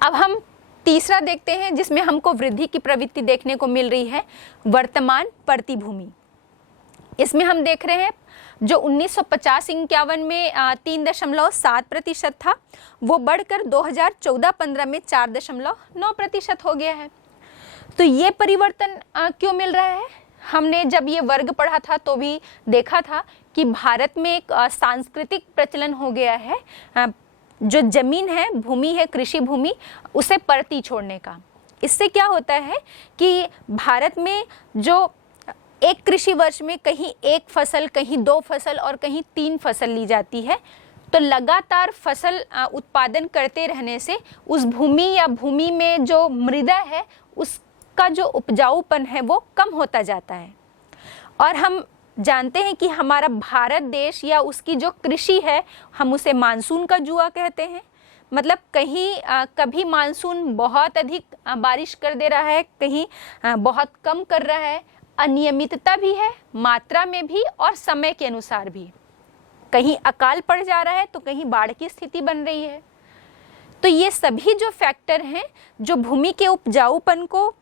अब हम तीसरा देखते हैं जिसमें हमको वृद्धि की प्रवृत्ति देखने को मिल रही है, वर्तमान प्रतिभूमि। इसमें हम देख रहे हैं जो 1950-51 में 3.7% था, वो बढ़कर 2014-15 में 4.9% हो गया है। तो ये परिवर्तन क्यों मिल रहा है? हमने जब ये वर्ग पढ़ा था तो भी देखा था कि भारत में एक सांस्कृतिक प्रचलन हो गया है, जो जमीन है, भूमि है, कृषि भूमि, उसे परती छोड़ने का। इससे क्या होता है कि भारत में जो एक कृषि वर्ष में कहीं एक फसल, कहीं 2 फसल और कहीं 3 फसल ली जाती है, तो लगातार फसल उत्पादन करते रहने से उस भूमि या भूमि में जो मृदा है उसका जो उपजाऊपन है वो कम होता जाता है। और हम जानते हैं कि हमारा भारत देश या उसकी जो कृषि है, हम उसे मानसून का जुआ कहते हैं। मतलब कहीं कभी मानसून बहुत अधिक बारिश कर दे रहा है, कहीं बहुत कम कर रहा है। अनियमितता भी है, मात्रा में भी और समय के अनुसार भी। कहीं अकाल पड़ जा रहा है तो कहीं बाढ़ की स्थिति बन रही है। तो ये सभी जो फैक्टर हैं जो भूमि के उपजाऊपन को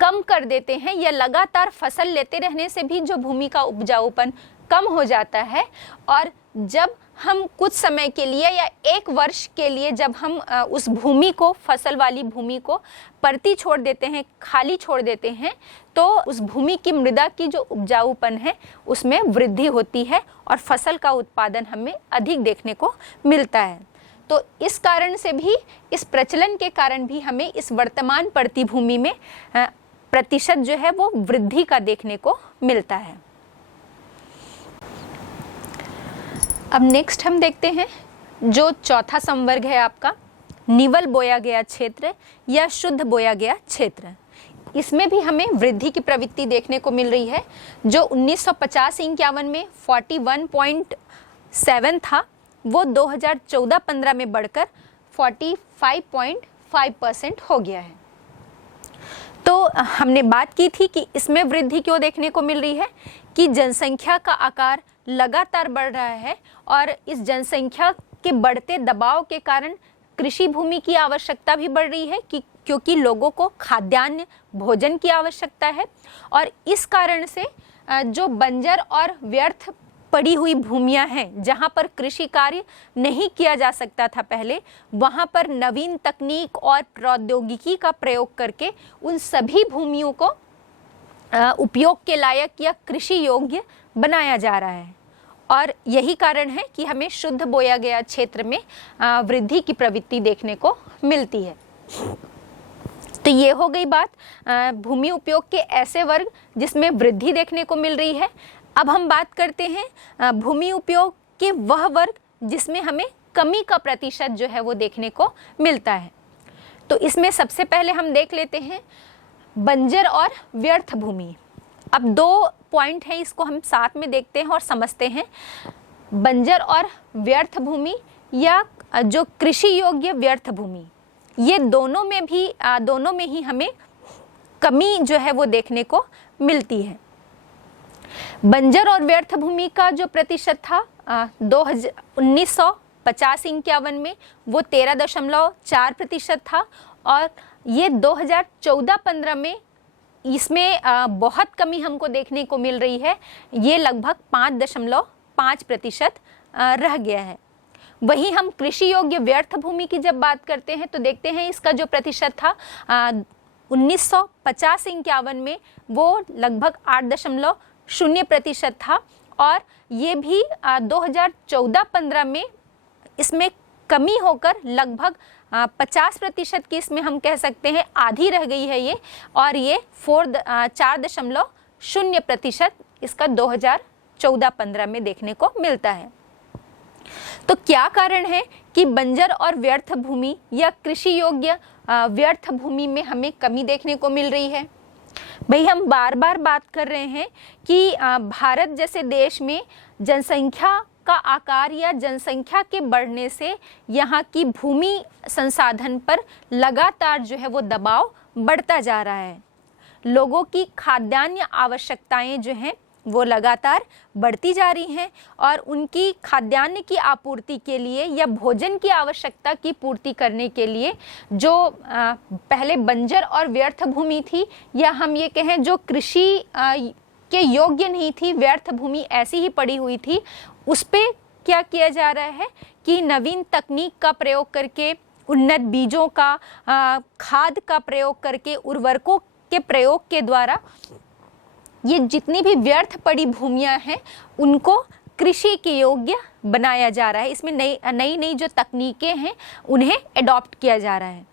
कम कर देते हैं, या लगातार फसल लेते रहने से भी जो भूमि का उपजाऊपन कम हो जाता है। और जब हम कुछ समय के लिए या एक वर्ष के लिए जब हम उस भूमि को, फसल वाली भूमि को परती छोड़ देते हैं, खाली छोड़ देते हैं, तो उस भूमि की मृदा की जो उपजाऊपन है उसमें वृद्धि होती है और फसल का उत्पादन हमें अधिक देखने को मिलता है। तो इस कारण से भी, इस प्रचलन के कारण भी हमें इस वर्तमान परती भूमि में प्रतिशत जो है वो वृद्धि का देखने को मिलता है। अब नेक्स्ट हम देखते हैं जो चौथा संवर्ग है आपका, निवल बोया गया क्षेत्र या शुद्ध बोया गया क्षेत्र। इसमें भी हमें वृद्धि की प्रवृत्ति देखने को मिल रही है। जो 1950-51 में 41.7 था, वो 2014-15 में बढ़कर 45.5% हो गया है। तो हमने बात की थी कि इसमें वृद्धि क्यों देखने को मिल रही है कि जनसंख्या का आकार लगातार बढ़ रहा है और इस जनसंख्या के बढ़ते दबाव के कारण कृषि भूमि की आवश्यकता भी बढ़ रही है कि क्योंकि लोगों को खाद्यान्न भोजन की आवश्यकता है। और इस कारण से जो बंजर और व्यर्थ पड़ी हुई भूमियां हैं, जहां पर कृषि कार्य नहीं किया जा सकता था पहले, वहां पर नवीन तकनीक और प्रौद्योगिकी का प्रयोग करके उन सभी भूमियों को उपयोग के लायक या कृषि योग्य बनाया जा रहा है। और यही कारण है कि हमें शुद्ध बोया गया क्षेत्र में वृद्धि की प्रवृत्ति देखने को मिलती है। तो ये हो गई बात भूमि उपयोग के ऐसे वर्ग जिसमें वृद्धि देखने को मिल रही है। अब हम बात करते हैं भूमि उपयोग के वह वर्ग जिसमें हमें कमी का प्रतिशत जो है वो देखने को मिलता है। तो इसमें सबसे पहले हम देख लेते हैं बंजर और व्यर्थ भूमि। अब 2 पॉइंट हैं, इसको हम साथ में देखते हैं और समझते हैं। बंजर और व्यर्थ भूमि या जो कृषि योग्य व्यर्थ भूमि, ये दोनों में ही हमें कमी जो है वो देखने को मिलती है। बंजर और व्यर्थ भूमि का जो प्रतिशत था 1950-51 में वो 13.4% था, और ये 2014-15 में इसमें बहुत कमी हमको देखने को मिल रही है। ये लगभग 5.5% रह गया है। वहीं हम कृषि योग्य व्यर्थ भूमि की जब बात करते हैं तो देखते हैं इसका जो प्रतिशत था 1950-51 में वो लगभग 8.0% था, और ये भी 2014-15 में इसमें कमी होकर लगभग 50% की, इसमें हम कह सकते हैं आधी रह गई है ये, और ये 4.0% इसका 2014-15 में देखने को मिलता है। तो क्या कारण है कि बंजर और व्यर्थ भूमि या कृषि योग्य व्यर्थ भूमि में हमें कमी देखने को मिल रही है? भाई हम बार बार बात कर रहे हैं कि भारत जैसे देश में जनसंख्या का आकार या जनसंख्या के बढ़ने से यहाँ की भूमि संसाधन पर लगातार जो है वो दबाव बढ़ता जा रहा है। लोगों की खाद्यान्न आवश्यकताएं जो हैं वो लगातार बढ़ती जा रही हैं और उनकी खाद्यान्न की आपूर्ति के लिए या भोजन की आवश्यकता की पूर्ति करने के लिए जो पहले बंजर और व्यर्थ भूमि थी, या हम ये कहें जो कृषि के योग्य नहीं थी, व्यर्थ भूमि ऐसी ही पड़ी हुई थी, उस पे क्या किया जा रहा है कि नवीन तकनीक का प्रयोग करके, उन्नत बीजों का, खाद का प्रयोग करके, उर्वरकों के प्रयोग के द्वारा ये जितनी भी व्यर्थ पड़ी भूमियां हैं उनको कृषि के योग्य बनाया जा रहा है। इसमें नई नई जो तकनीकें हैं उन्हें एडॉप्ट किया जा रहा है,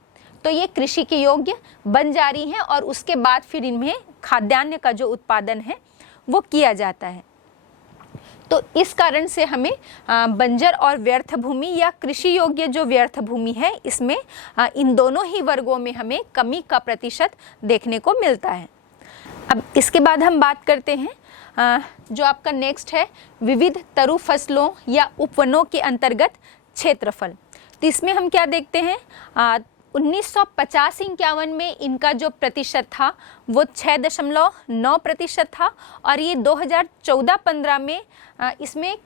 तो ये कृषि के योग्य बन जा रही हैं और उसके बाद फिर इनमें खाद्यान्न का जो उत्पादन है वो किया जाता है। तो इस कारण से हमें बंजर और व्यर्थ भूमि या कृषि योग्य जो व्यर्थ भूमि है, इसमें इन दोनों ही वर्गों में हमें कमी का प्रतिशत देखने को मिलता है। अब इसके बाद हम बात करते हैं जो आपका नेक्स्ट है विविध तरु फसलों या उपवनों के अंतर्गत क्षेत्रफल। तो इसमें हम क्या देखते हैं, 1950-51 में इनका जो प्रतिशत था वो 6.9% था और ये 2014-15 में इसमें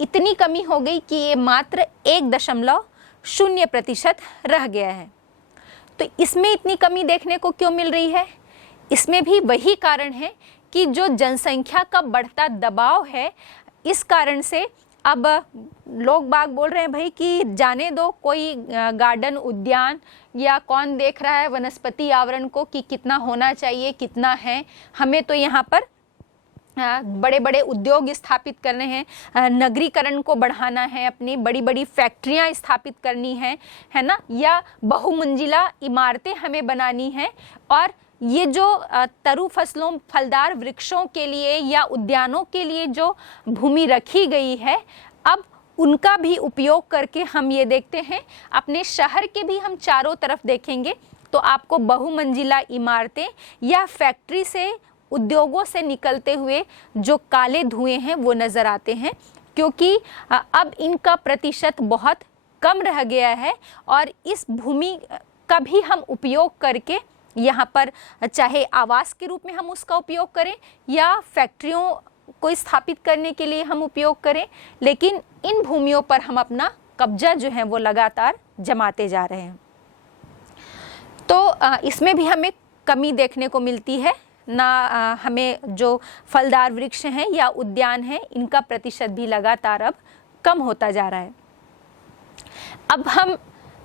इतनी कमी हो गई कि ये मात्र 1.0% रह गया है। तो इसमें इतनी कमी देखने को क्यों मिल रही है? इसमें भी वही कारण है कि जो जनसंख्या का बढ़ता दबाव है, इस कारण से अब लोग बाग बोल रहे हैं भाई कि जाने दो, कोई गार्डन उद्यान या कौन देख रहा है वनस्पति आवरण को कि कितना होना चाहिए, कितना है, हमें तो यहाँ पर बड़े बड़े उद्योग स्थापित करने हैं, नगरीकरण को बढ़ाना है, अपनी बड़ी बड़ी फैक्ट्रियाँ स्थापित करनी है ना, या बहुमंजिला इमारतें हमें बनानी है। और ये जो तरु फसलों, फलदार वृक्षों के लिए या उद्यानों के लिए जो भूमि रखी गई है, अब उनका भी उपयोग करके हम ये देखते हैं अपने शहर के भी हम चारों तरफ देखेंगे तो आपको बहुमंजिला इमारतें या फैक्ट्री से, उद्योगों से निकलते हुए जो काले धुएं हैं वो नज़र आते हैं, क्योंकि अब इनका प्रतिशत बहुत कम रह गया है और इस भूमि का भी हम उपयोग करके यहाँ पर चाहे आवास के रूप में हम उसका उपयोग करें या फैक्ट्रियों को स्थापित करने के लिए हम उपयोग करें, लेकिन इन भूमियों पर हम अपना कब्जा जो है वो लगातार जमाते जा रहे हैं। तो इसमें भी हमें कमी देखने को मिलती है ना, हमें जो फलदार वृक्ष हैं या उद्यान हैं इनका प्रतिशत भी लगातार अब कम होता जा रहा है। अब हम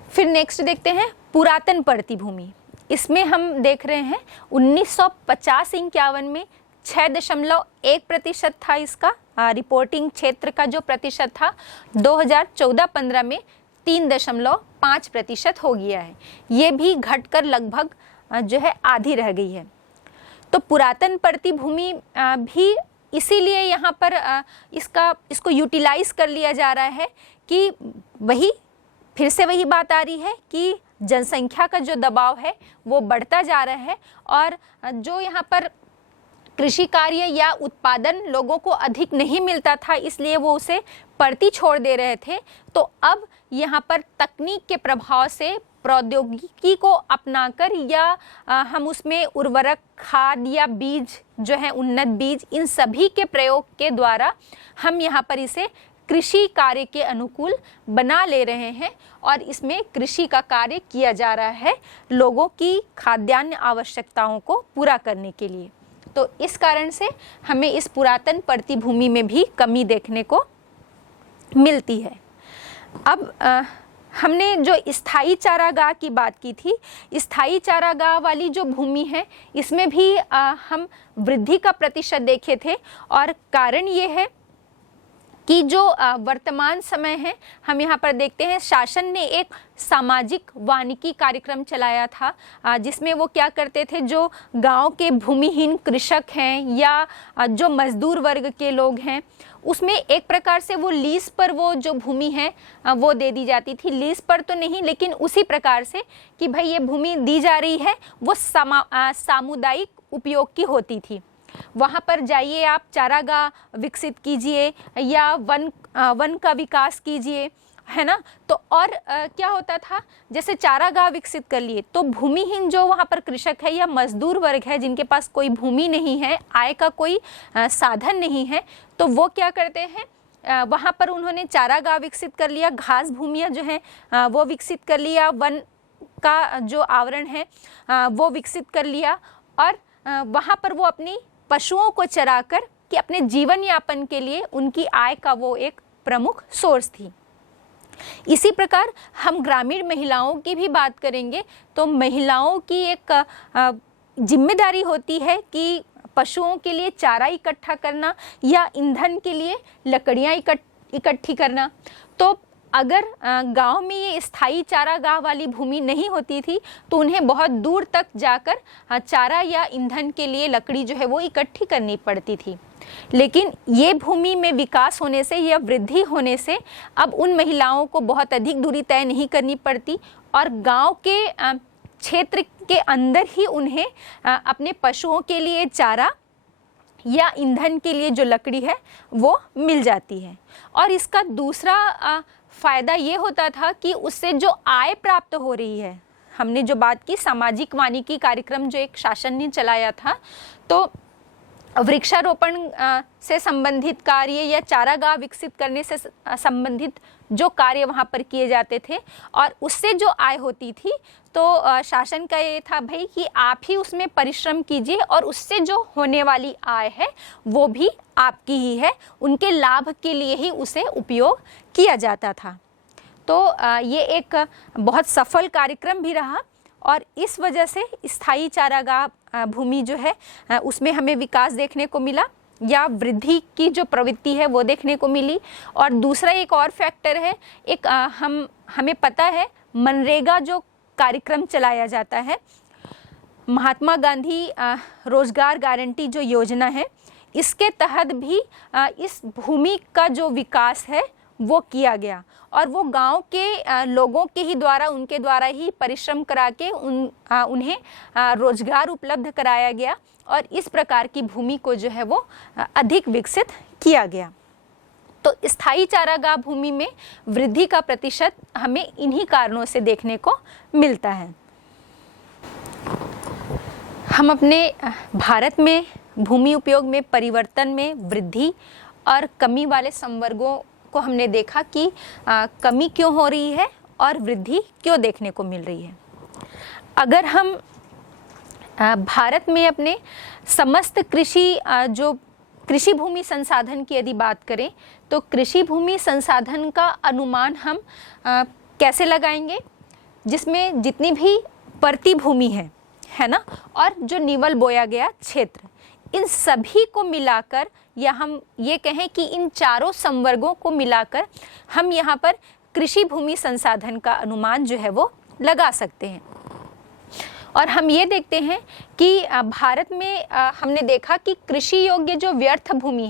फिर नेक्स्ट देखते हैं पुरातन परती भूमि। इसमें हम देख रहे हैं 1950-51 में 6.1% था इसका रिपोर्टिंग क्षेत्र का जो प्रतिशत था, 2014-15 में 3.5% हो गया है। ये भी घटकर लगभग जो है आधी रह गई है। तो पुरातन परती भूमि भी इसीलिए यहाँ पर इसको यूटिलाइज कर लिया जा रहा है कि फिर से वही बात आ रही है कि जनसंख्या का जो दबाव है वो बढ़ता जा रहा है और जो यहाँ पर कृषि कार्य या उत्पादन लोगों को अधिक नहीं मिलता था, इसलिए वो उसे पड़ती छोड़ दे रहे थे। तो अब यहाँ पर तकनीक के प्रभाव से, प्रौद्योगिकी को अपनाकर या हम उसमें उर्वरक, खाद या बीज जो है उन्नत बीज, इन सभी के प्रयोग के द्वारा हम यहाँ पर इसे कृषि कार्य के अनुकूल बना ले रहे हैं और इसमें कृषि का कार्य किया जा रहा है लोगों की खाद्यान्न आवश्यकताओं को पूरा करने के लिए। तो इस कारण से हमें इस पुरातन परती भूमि में भी कमी देखने को मिलती है। अब हमने जो स्थायी चारागाह की बात की थी, स्थायी चारागाह वाली जो भूमि है इसमें भी हम वृद्धि का प्रतिशत देखे थे और कारण ये है कि जो वर्तमान समय है हम यहाँ पर देखते हैं शासन ने एक सामाजिक वानिकी कार्यक्रम चलाया था जिसमें वो क्या करते थे, जो गांव के भूमिहीन कृषक हैं या जो मजदूर वर्ग के लोग हैं उसमें एक प्रकार से वो लीज पर वो जो भूमि है वो दे दी जाती थी। लीज पर तो नहीं, लेकिन उसी प्रकार से कि भाई ये भूमि दी जा रही है वो सामुदायिक उपयोग की होती थी। वहाँ पर जाइए, आप चारागाह विकसित कीजिए या वन का विकास कीजिए है ना। तो और क्या होता था, जैसे चारागाह विकसित कर लिए तो भूमिहीन जो वहाँ पर कृषक है या मजदूर वर्ग है जिनके पास कोई भूमि नहीं है, आय का कोई साधन नहीं है, तो वो क्या करते हैं, वहाँ पर उन्होंने चारागाह विकसित कर लिया, घास भूमियाँ जो हैं वो विकसित कर लिया, वन का जो आवरण है वो विकसित कर लिया, और वहाँ पर वो अपनी पशुओं को चराकर कि अपने जीवन यापन के लिए उनकी आय का वो एक प्रमुख सोर्स थी। इसी प्रकार हम ग्रामीण महिलाओं की भी बात करेंगे तो महिलाओं की एक जिम्मेदारी होती है कि पशुओं के लिए चारा इकट्ठा करना या ईंधन के लिए लकड़ियाँ इकट्ठी करना। तो अगर गांव में ये स्थायी चारागाह वाली भूमि नहीं होती थी तो उन्हें बहुत दूर तक जाकर चारा या ईंधन के लिए लकड़ी जो है वो इकट्ठी करनी पड़ती थी। लेकिन ये भूमि में विकास होने से या वृद्धि होने से अब उन महिलाओं को बहुत अधिक दूरी तय नहीं करनी पड़ती और गांव के क्षेत्र के अंदर ही उन्हें अपने पशुओं के लिए चारा या ईंधन के लिए जो लकड़ी है वो मिल जाती है। और इसका दूसरा फ़ायदा ये होता था कि उससे जो आय प्राप्त हो रही है, हमने जो बात की सामाजिक वानिकी कार्यक्रम जो एक शासन ने चलाया था, तो वृक्षारोपण से संबंधित कार्य या चारागाह विकसित करने से संबंधित जो कार्य वहाँ पर किए जाते थे और उससे जो आय होती थी, तो शासन का ये था भाई कि आप ही उसमें परिश्रम कीजिए और उससे जो होने वाली आय है वो भी आपकी ही है, उनके लाभ के लिए ही उसे उपयोग किया जाता था। तो ये एक बहुत सफल कार्यक्रम भी रहा और इस वजह से स्थायी चारागाह भूमि जो है उसमें हमें विकास देखने को मिला या वृद्धि की जो प्रवृत्ति है वो देखने को मिली। और दूसरा एक और फैक्टर है, एक हमें पता है मनरेगा जो कार्यक्रम चलाया जाता है, महात्मा गांधी रोजगार गारंटी जो योजना है, इसके तहत भी इस भूमि का जो विकास है वो किया गया और वो गांव के लोगों के ही द्वारा, उनके द्वारा ही परिश्रम करा के उन्हें रोजगार उपलब्ध कराया गया और इस प्रकार की भूमि को जो है वो अधिक विकसित किया गया। तो स्थायी चारागाह भूमि में वृद्धि का प्रतिशत हमें इन्हीं कारणों से देखने को मिलता है। हम अपने भारत में भूमि उपयोग में परिवर्तन में वृद्धि और कमी वाले संवर्गों को हमने देखा कि कमी क्यों हो रही है और वृद्धि क्यों देखने को मिल रही है। अगर हम भारत में अपने समस्त कृषि भूमि संसाधन की यदि बात करें तो कृषि भूमि संसाधन का अनुमान हम कैसे लगाएंगे, जिसमें जितनी भी परती भूमि है ना, और जो निवल बोया गया क्षेत्र, इन सभी को मिलाकर या हम ये कहें कि इन चारों संवर्गों को मिलाकर हम यहाँ पर कृषि भूमि संसाधन का अनुमान जो है वो लगा सकते हैं। और हम ये देखते हैं कि भारत में हमने देखा कि कृषि योग्य जो व्यर्थ भूमि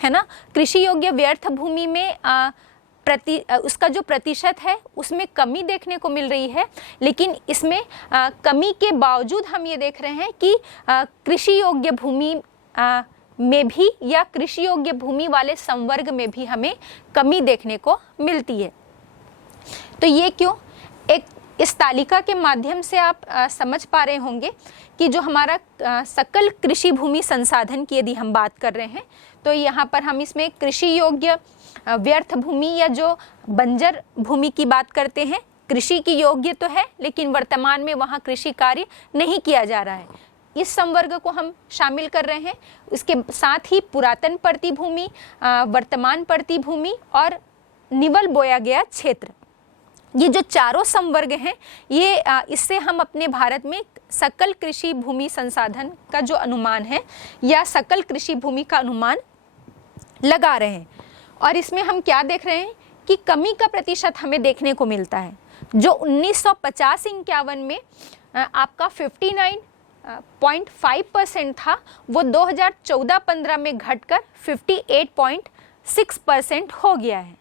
है ना, कृषि योग्य व्यर्थ भूमि में उसका जो प्रतिशत है उसमें कमी देखने को मिल रही है। लेकिन इसमें कमी के बावजूद हम ये देख रहे हैं कि कृषि योग्य भूमि में भी या कृषि योग्य भूमि वाले संवर्ग में भी हमें कमी देखने को मिलती है। तो ये क्यों? एक इस तालिका के माध्यम से आप समझ पा रहे होंगे कि जो हमारा सकल कृषि भूमि संसाधन की यदि हम बात कर रहे हैं तो यहाँ पर हम इसमें कृषि योग्य व्यर्थ भूमि या जो बंजर भूमि की बात करते हैं। कृषि की योग्य तो है लेकिन वर्तमान में वहाँ कृषि कार्य नहीं किया जा रहा है, इस संवर्ग को हम शामिल कर रहे हैं। इसके साथ ही पुरातन परती भूमि, वर्तमान परती भूमि और निवल बोया गया क्षेत्र, ये जो चारों संवर्ग हैं ये इससे हम अपने भारत में सकल कृषि भूमि संसाधन का जो अनुमान है या सकल कृषि भूमि का अनुमान लगा रहे हैं। और इसमें हम क्या देख रहे हैं कि कमी का प्रतिशत हमें देखने को मिलता है। जो 1950-51 में आपका 59.5% था वो 2014-15 में घटकर 58.6% हो गया है।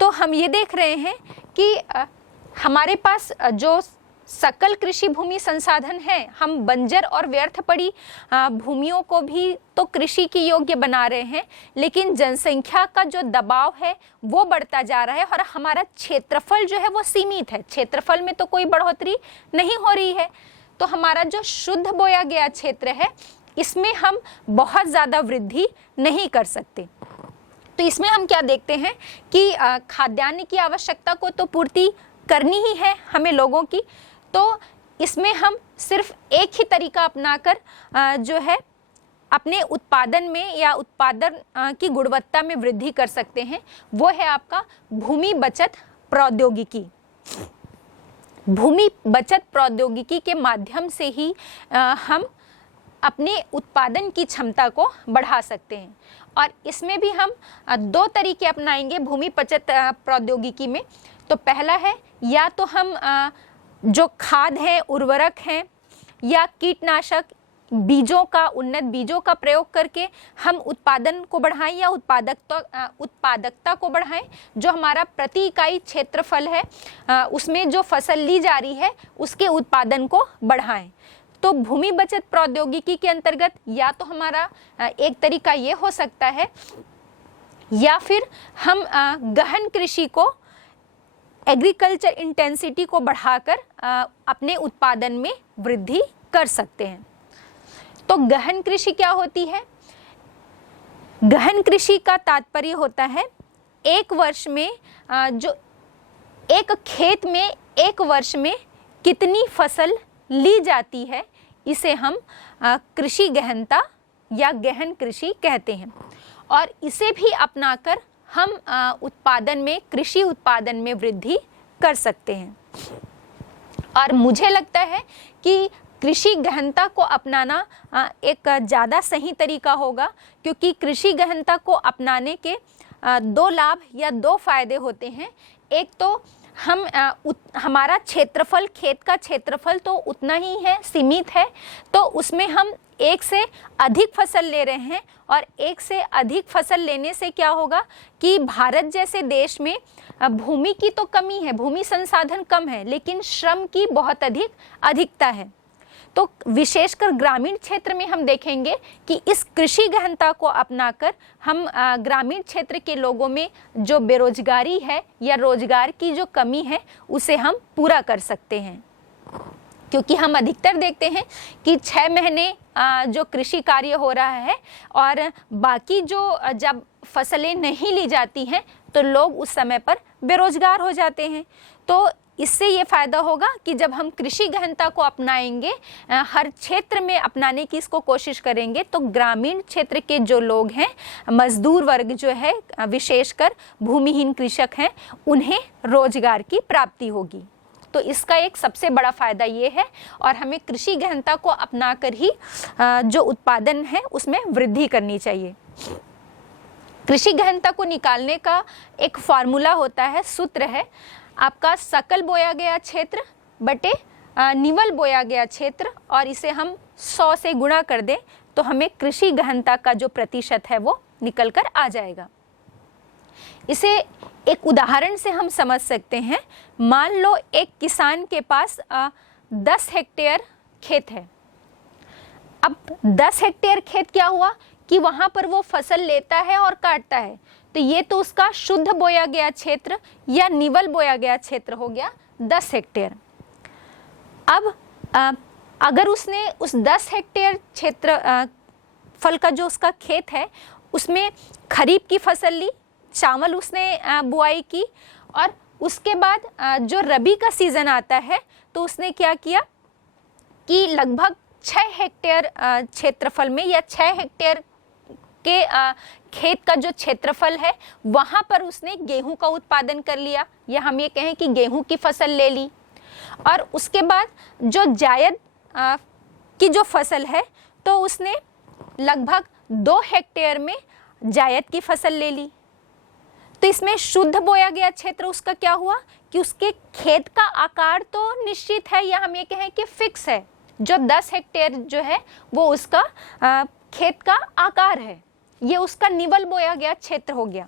तो हम ये देख रहे हैं कि हमारे पास जो सकल कृषि भूमि संसाधन है, हम बंजर और व्यर्थ पड़ी भूमियों को भी तो कृषि की योग्य बना रहे हैं, लेकिन जनसंख्या का जो दबाव है वो बढ़ता जा रहा है और हमारा क्षेत्रफल जो है वो सीमित है। क्षेत्रफल में तो कोई बढ़ोतरी नहीं हो रही है, तो हमारा जो शुद्ध बोया गया क्षेत्र है इसमें हम बहुत ज़्यादा वृद्धि नहीं कर सकते। तो इसमें हम क्या देखते हैं कि खाद्यान्न की आवश्यकता को तो पूर्ति करनी ही है हमें लोगों की, तो इसमें हम सिर्फ एक ही तरीका अपनाकर जो है अपने उत्पादन में या उत्पादन की गुणवत्ता में वृद्धि कर सकते हैं, वो है आपका भूमि बचत प्रौद्योगिकी। भूमि बचत प्रौद्योगिकी के माध्यम से ही हम अपने उत्पादन की क्षमता को बढ़ा सकते हैं, और इसमें भी हम दो तरीके अपनाएंगे भूमि बचत प्रौद्योगिकी में। तो पहला है, या तो हम जो खाद हैं, उर्वरक हैं या कीटनाशक बीजों का, उन्नत बीजों का प्रयोग करके हम उत्पादन को बढ़ाएं या उत्पादकता को बढ़ाएं। जो हमारा प्रति इकाई क्षेत्रफल है उसमें जो फसल ली जा रही है उसके उत्पादन को बढ़ाएं। तो भूमि बचत प्रौद्योगिकी के अंतर्गत या तो हमारा एक तरीका ये हो सकता है, या फिर हम गहन कृषि को, एग्रीकल्चर इंटेंसिटी को बढ़ाकर अपने उत्पादन में वृद्धि कर सकते हैं। तो गहन कृषि क्या होती है? गहन कृषि का तात्पर्य होता है एक वर्ष में जो एक खेत में एक वर्ष में कितनी फसल ली जाती है, इसे हम कृषि गहनता या गहन कृषि कहते हैं। और इसे भी अपनाकर हम उत्पादन में, कृषि उत्पादन में वृद्धि कर सकते हैं। और मुझे लगता है कि कृषि गहनता को अपनाना एक ज़्यादा सही तरीका होगा, क्योंकि कृषि गहनता को अपनाने के दो लाभ या दो फायदे होते हैं। एक तो हमारा क्षेत्रफल, खेत का क्षेत्रफल तो उतना ही है, सीमित है, तो उसमें हम एक से अधिक फसल ले रहे हैं, और एक से अधिक फसल लेने से क्या होगा कि भारत जैसे देश में भूमि की तो कमी है, भूमि संसाधन कम है, लेकिन श्रम की बहुत अधिकता है। तो विशेषकर ग्रामीण क्षेत्र में हम देखेंगे कि इस कृषि गहनता को अपनाकर हम ग्रामीण क्षेत्र के लोगों में जो बेरोजगारी है या रोजगार की जो कमी है उसे हम पूरा कर सकते हैं। क्योंकि हम अधिकतर देखते हैं कि 6 महीने जो कृषि कार्य हो रहा है और बाकी जो जब फसलें नहीं ली जाती हैं तो लोग उस समय पर बेरोजगार हो जाते हैं। तो इससे ये फ़ायदा होगा कि जब हम कृषि गहनता को अपनाएंगे, हर क्षेत्र में अपनाने की इसको कोशिश करेंगे, तो ग्रामीण क्षेत्र के जो लोग हैं, मजदूर वर्ग जो है, विशेषकर भूमिहीन कृषक हैं, उन्हें रोजगार की प्राप्ति होगी। तो इसका एक सबसे बड़ा फ़ायदा ये है, और हमें कृषि गहनता को अपनाकर ही जो उत्पादन है उसमें वृद्धि करनी चाहिए। कृषि गहनता को निकालने का एक फार्मूला होता है, सूत्र है आपका सकल बोया गया क्षेत्र बटे निवल बोया गया क्षेत्र, और इसे हम 100 से गुणा कर दें तो हमें कृषि गहनता का जो प्रतिशत है वो निकल कर आ जाएगा। इसे एक उदाहरण से हम समझ सकते हैं। मान लो एक किसान के पास 10 हेक्टेयर खेत है। अब 10 हेक्टेयर खेत क्या हुआ कि वहाँ पर वो फसल लेता है और काटता है, तो ये तो उसका शुद्ध बोया गया क्षेत्र या निवल बोया गया क्षेत्र हो गया 10 हेक्टेयर। अब अगर उसने उस 10 हेक्टेयर क्षेत्र फल का जो उसका खेत है उसमें खरीफ की फसल ली, चावल उसने बुआई की, और उसके बाद जो रबी का सीज़न आता है तो उसने क्या किया कि लगभग 6 हेक्टेयर क्षेत्रफल में या 6 हेक्टेयर के खेत का जो क्षेत्रफल है वहाँ पर उसने गेहूं का उत्पादन कर लिया, या हम ये कहें कि गेहूं की फसल ले ली। और उसके बाद जो जायद की जो फसल है तो उसने लगभग 2 हेक्टेयर में जायद की फसल ले ली। तो इसमें शुद्ध बोया गया क्षेत्र उसका क्या हुआ कि उसके खेत का आकार तो निश्चित है, या हम ये कहें कि फिक्स है। जो 10 हेक्टेयर जो है वो उसका खेत का आकार है, ये उसका निवल बोया गया क्षेत्र हो गया।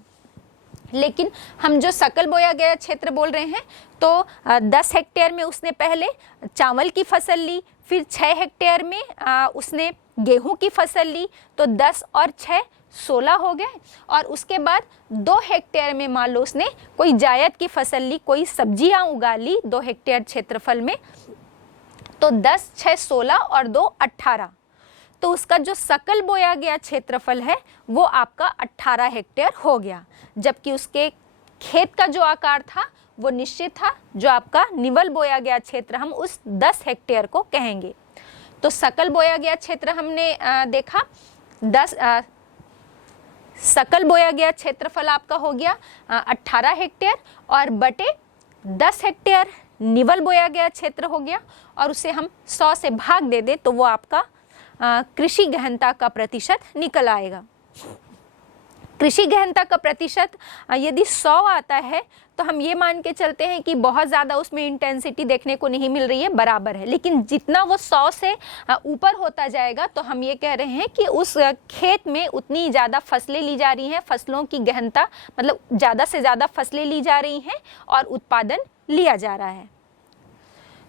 लेकिन हम जो सकल बोया गया क्षेत्र बोल रहे हैं तो 10 हेक्टेयर में उसने पहले चावल की फसल ली, फिर 6 हेक्टेयर में उसने गेहूं की फसल ली, तो 10 और 6 16 हो गए। और उसके बाद 2 हेक्टेयर में मान लो उसने कोई जायद की फसल ली, कोई सब्जियां उगा ली 2 हेक्टेयर क्षेत्रफल में, तो 10 6 16 और 2 18, तो उसका जो सकल बोया गया क्षेत्रफल है वो आपका 18 हेक्टेयर हो गया। जबकि उसके खेत का जो आकार था वो निश्चित था, जो आपका निवल बोया गया क्षेत्र हम उस 10 हेक्टेयर को कहेंगे। तो सकल बोया गया क्षेत्र हमने देखा 10, सकल बोया गया क्षेत्रफल आपका हो गया 18 हेक्टेयर और बटे 10 हेक्टेयर निवल बोया गया क्षेत्र हो गया, और उसे हम 100 से भाग दे दें तो वो आपका कृषि गहनता का प्रतिशत निकल आएगा। कृषि गहनता का प्रतिशत यदि 100 आता है तो हम ये मान के चलते हैं कि बहुत ज़्यादा उसमें इंटेंसिटी देखने को नहीं मिल रही है, बराबर है। लेकिन जितना वो 100 से ऊपर होता जाएगा तो हम ये कह रहे हैं कि उस खेत में उतनी ज़्यादा फसलें ली जा रही हैं, फसलों की गहनता मतलब ज़्यादा से ज़्यादा फसलें ली जा रही हैं और उत्पादन लिया जा रहा है।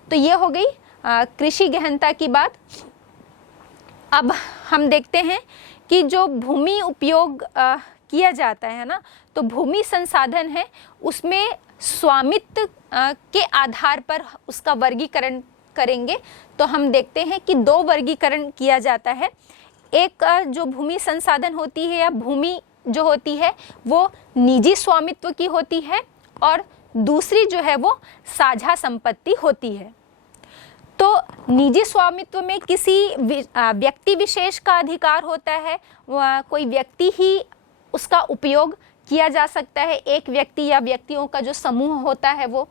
तो ये हो गई कृषि गहनता की बात। अब हम देखते हैं कि जो भूमि उपयोग किया जाता है ना, तो भूमि संसाधन है उसमें स्वामित्व के आधार पर उसका वर्गीकरण करेंगे तो हम देखते हैं कि 2 वर्गीकरण किया जाता है। एक जो भूमि संसाधन होती है या भूमि जो होती है वो निजी स्वामित्व की होती है और दूसरी जो है वो साझा संपत्ति होती है। तो निजी स्वामित्व में किसी व्यक्ति विशेष का अधिकार होता है, कोई व्यक्ति ही उसका उपयोग किया जा सकता है, एक व्यक्ति या व्यक्तियों का जो समूह होता है वो।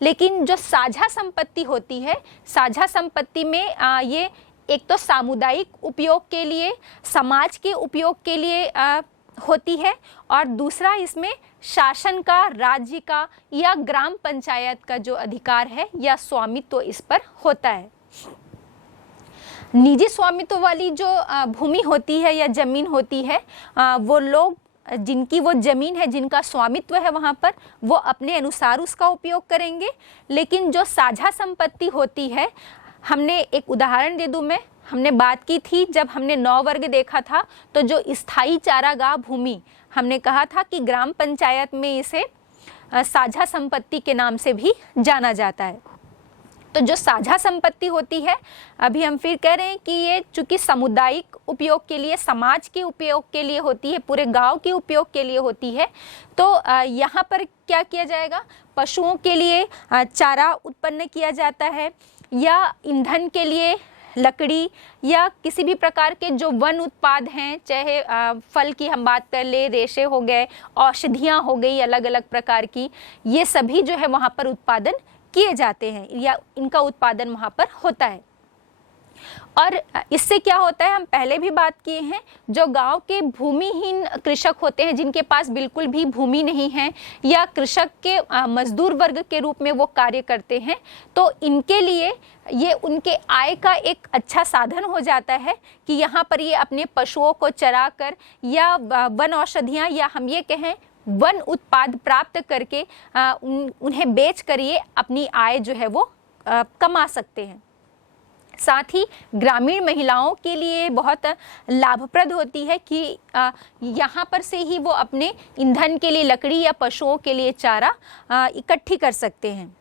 लेकिन जो साझा संपत्ति होती है, साझा संपत्ति में ये एक तो सामुदायिक उपयोग के लिए, समाज के उपयोग के लिए होती है, और दूसरा इसमें शासन का, राज्य का या ग्राम पंचायत का जो अधिकार है या स्वामित्व इस पर होता है। निजी स्वामित्व वाली जो भूमि होती है या जमीन होती है, वो लोग जिनकी वो जमीन है, जिनका स्वामित्व है वहाँ पर, वो अपने अनुसार उसका उपयोग करेंगे। लेकिन जो साझा संपत्ति होती है, हमने एक उदाहरण दे दूँ मैं, हमने बात की थी जब हमने 9 वर्ग देखा था, तो जो स्थायी चारागाह भूमि हमने कहा था कि ग्राम पंचायत में इसे साझा संपत्ति के नाम से भी जाना जाता है। तो जो साझा संपत्ति होती है, अभी हम फिर कह रहे हैं कि ये चूंकि सामुदायिक उपयोग के लिए, समाज के उपयोग के लिए होती है, पूरे गांव के उपयोग के लिए होती है, तो यहाँ पर क्या किया जाएगा, पशुओं के लिए चारा उत्पन्न किया जाता है, या ईंधन के लिए लकड़ी, या किसी भी प्रकार के जो वन उत्पाद हैं, चाहे फल की हम बात कर ले, रेशे हो गए, औषधियाँ हो गई अलग अलग प्रकार की, ये सभी जो है वहाँ पर उत्पादन किए जाते हैं या इनका उत्पादन वहाँ पर होता है। और इससे क्या होता है, हम पहले भी बात किए हैं, जो गांव के भूमिहीन कृषक होते हैं, जिनके पास बिल्कुल भी भूमि नहीं है या कृषक के मजदूर वर्ग के रूप में वो कार्य करते हैं, तो इनके लिए ये उनके आय का एक अच्छा साधन हो जाता है कि यहाँ पर ये अपने पशुओं को चरा कर या वन औषधियाँ या हम ये कहें वन उत्पाद प्राप्त करके उन्हें बेच कर ये अपनी आय जो है वो कमा सकते हैं। साथ ही ग्रामीण महिलाओं के लिए बहुत लाभप्रद होती है कि यहाँ पर से ही वो अपने ईंधन के लिए लकड़ी या पशुओं के लिए चारा इकट्ठी कर सकते हैं।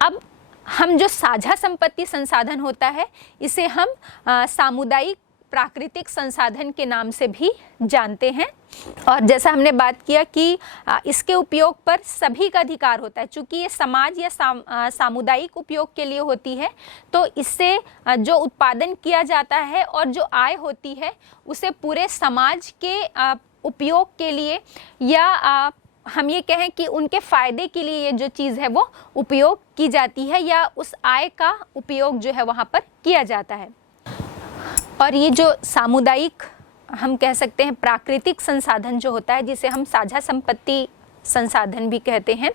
अब हम जो साझा संपत्ति संसाधन होता है, इसे हम सामुदायिक प्राकृतिक संसाधन के नाम से भी जानते हैं। और जैसा हमने बात किया कि इसके उपयोग पर सभी का अधिकार होता है, चूंकि ये समाज या सामुदायिक उपयोग के लिए होती है, तो इससे जो उत्पादन किया जाता है और जो आय होती है उसे पूरे समाज के उपयोग के लिए या हम ये कहें कि उनके फ़ायदे के लिए ये जो चीज़ है वो उपयोग की जाती है या उस आय का उपयोग जो है वहाँ पर किया जाता है। और ये जो सामुदायिक हम कह सकते हैं प्राकृतिक संसाधन जो होता है, जिसे हम साझा संपत्ति संसाधन भी कहते हैं,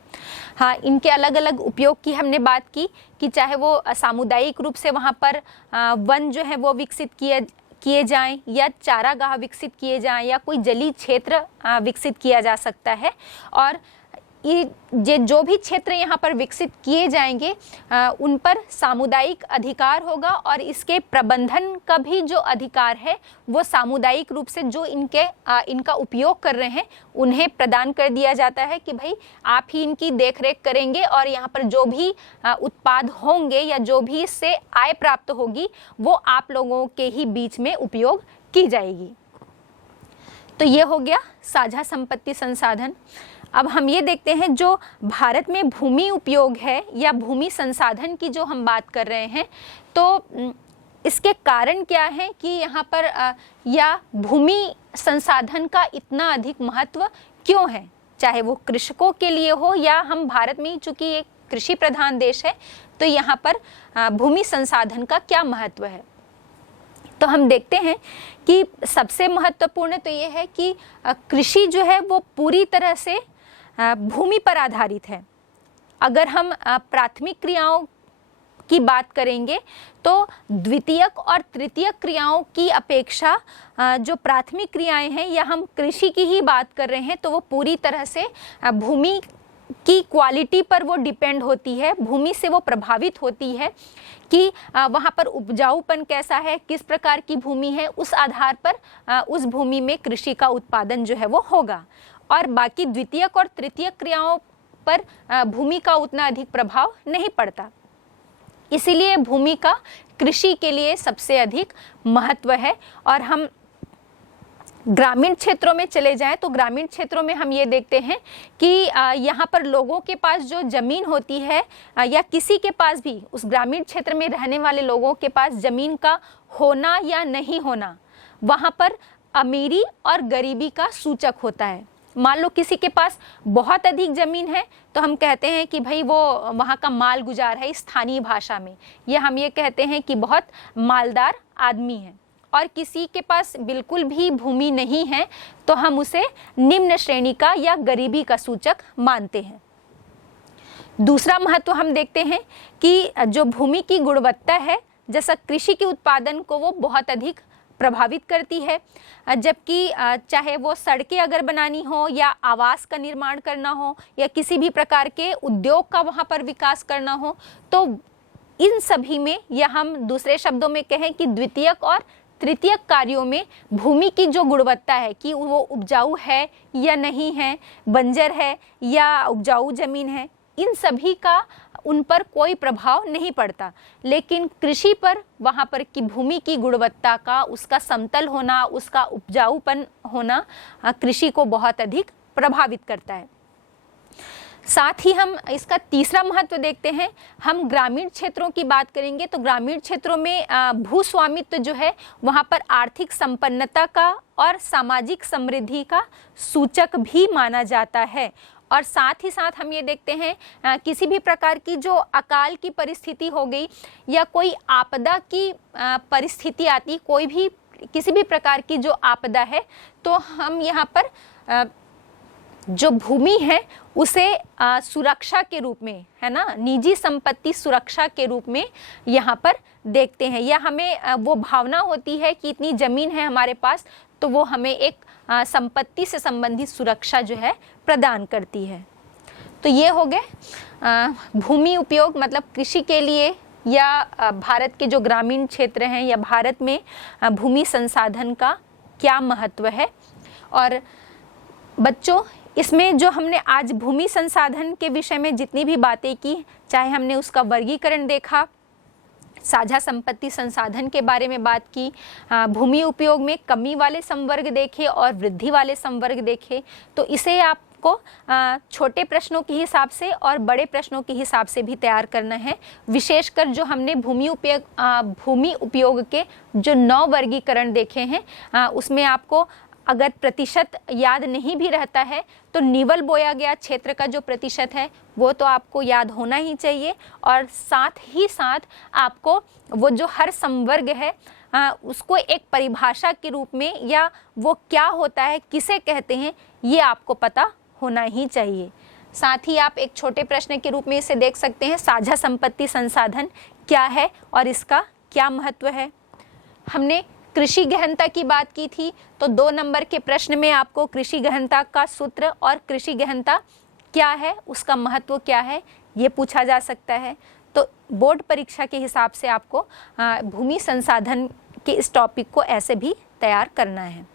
हाँ, इनके अलग अलग उपयोग की हमने बात की कि चाहे वो सामुदायिक रूप से वहाँ पर वन जो है वो विकसित किए जाएं या चारागाह विकसित किए जाएं या कोई जलीय क्षेत्र विकसित किया जा सकता है। और ये जो भी क्षेत्र यहाँ पर विकसित किए जाएंगे उन पर सामुदायिक अधिकार होगा और इसके प्रबंधन का भी जो अधिकार है वो सामुदायिक रूप से जो इनका उपयोग कर रहे हैं उन्हें प्रदान कर दिया जाता है कि भाई आप ही इनकी देखरेख करेंगे और यहाँ पर जो भी उत्पाद होंगे या जो भी इससे आय प्राप्त होगी वो आप लोगों के ही बीच में उपयोग की जाएगी। तो ये हो गया साझा संपत्ति संसाधन। अब हम ये देखते हैं जो भारत में भूमि उपयोग है या भूमि संसाधन की जो हम बात कर रहे हैं तो इसके कारण क्या है कि यहाँ पर या भूमि संसाधन का इतना अधिक महत्व क्यों है, चाहे वो कृषकों के लिए हो या हम भारत में ही चूंकि एक कृषि प्रधान देश है तो यहाँ पर भूमि संसाधन का क्या महत्व है। तो हम देखते हैं कि सबसे महत्वपूर्ण तो ये है कि कृषि जो है वो पूरी तरह से भूमि पर आधारित है। अगर हम प्राथमिक क्रियाओं की बात करेंगे तो द्वितीयक और तृतीयक क्रियाओं की अपेक्षा जो प्राथमिक क्रियाएं हैं या हम कृषि की ही बात कर रहे हैं तो वो पूरी तरह से भूमि की क्वालिटी पर वो डिपेंड होती है, भूमि से वो प्रभावित होती है कि वहाँ पर उपजाऊपन कैसा है, किस प्रकार की भूमि है, उस आधार पर उस भूमि में कृषि का उत्पादन जो है वो होगा। और बाकी द्वितीयक और तृतीयक क्रियाओं पर भूमि का उतना अधिक प्रभाव नहीं पड़ता। इसीलिए भूमि का कृषि के लिए सबसे अधिक महत्व है। और हम ग्रामीण क्षेत्रों में चले जाएं तो ग्रामीण क्षेत्रों में हम ये देखते हैं कि यहाँ पर लोगों के पास जो ज़मीन होती है या किसी के पास भी उस ग्रामीण क्षेत्र में रहने वाले लोगों के पास ज़मीन का होना या नहीं होना वहाँ पर अमीरी और गरीबी का सूचक होता है। मान लो किसी के पास बहुत अधिक ज़मीन है तो हम कहते हैं कि भाई वो वहाँ का माल गुजार है स्थानीय भाषा में, या हम ये कहते हैं कि बहुत मालदार आदमी है। और किसी के पास बिल्कुल भी भूमि नहीं है तो हम उसे निम्न श्रेणी का या गरीबी का सूचक मानते हैं। दूसरा महत्व हम देखते हैं कि जो भूमि की गुणवत्ता है जैसा कृषि के उत्पादन को वो बहुत अधिक प्रभावित करती है, जबकि चाहे वो सड़कें अगर बनानी हो या आवास का निर्माण करना हो या किसी भी प्रकार के उद्योग का वहाँ पर विकास करना हो तो इन सभी में या हम दूसरे शब्दों में कहें कि द्वितीयक और तृतीयक कार्यों में भूमि की जो गुणवत्ता है कि वो उपजाऊ है या नहीं है, बंजर है या उपजाऊ जमीन है, इन सभी का उन पर कोई प्रभाव नहीं पड़ता। लेकिन कृषि पर वहाँ पर की भूमि की गुणवत्ता का, उसका समतल होना, उसका उपजाऊपन होना कृषि को बहुत अधिक प्रभावित करता है। साथ ही हम इसका तीसरा महत्व देखते हैं। हम ग्रामीण क्षेत्रों की बात करेंगे तो ग्रामीण क्षेत्रों में भूस्वामित्व जो है वहाँ पर आर्थिक संपन्नता का और सामाजिक समृद्धि का सूचक भी माना जाता है। और साथ ही साथ हम ये देखते हैं किसी भी प्रकार की जो अकाल की परिस्थिति हो गई या कोई आपदा की परिस्थिति आती, कोई भी किसी भी प्रकार की जो आपदा है तो हम यहाँ पर जो भूमि है उसे सुरक्षा के रूप में, है ना, निजी संपत्ति सुरक्षा के रूप में यहाँ पर देखते हैं, या हमें वो भावना होती है कि इतनी ज़मीन है हमारे पास तो वो हमें एक संपत्ति से संबंधित सुरक्षा जो है प्रदान करती है। तो ये हो गए भूमि उपयोग मतलब कृषि के लिए या भारत के जो ग्रामीण क्षेत्र हैं या भारत में भूमि संसाधन का क्या महत्व है। और बच्चों इसमें जो हमने आज भूमि संसाधन के विषय में जितनी भी बातें की, चाहे हमने उसका वर्गीकरण देखा, साझा संपत्ति संसाधन के बारे में बात की, भूमि उपयोग में कमी वाले संवर्ग देखे और वृद्धि वाले संवर्ग देखे, तो इसे आपको छोटे प्रश्नों के हिसाब से और बड़े प्रश्नों के हिसाब से भी तैयार करना है। विशेषकर जो हमने भूमि उपयोग के जो 9 वर्गीकरण देखे हैं उसमें आपको अगर प्रतिशत याद नहीं भी रहता है तो निवल बोया गया क्षेत्र का जो प्रतिशत है वो तो आपको याद होना ही चाहिए। और साथ ही साथ आपको वो जो हर संवर्ग है उसको एक परिभाषा के रूप में या वो क्या होता है, किसे कहते हैं, ये आपको पता होना ही चाहिए। साथ ही आप एक छोटे प्रश्न के रूप में इसे देख सकते हैं, साझा संपत्ति संसाधन क्या है और इसका क्या महत्व है। हमने कृषि गहनता की बात की थी, तो 2 नंबर के प्रश्न में आपको कृषि गहनता का सूत्र और कृषि गहनता क्या है, उसका महत्व क्या है, ये पूछा जा सकता है। तो बोर्ड परीक्षा के हिसाब से आपको भूमि संसाधन के इस टॉपिक को ऐसे भी तैयार करना है।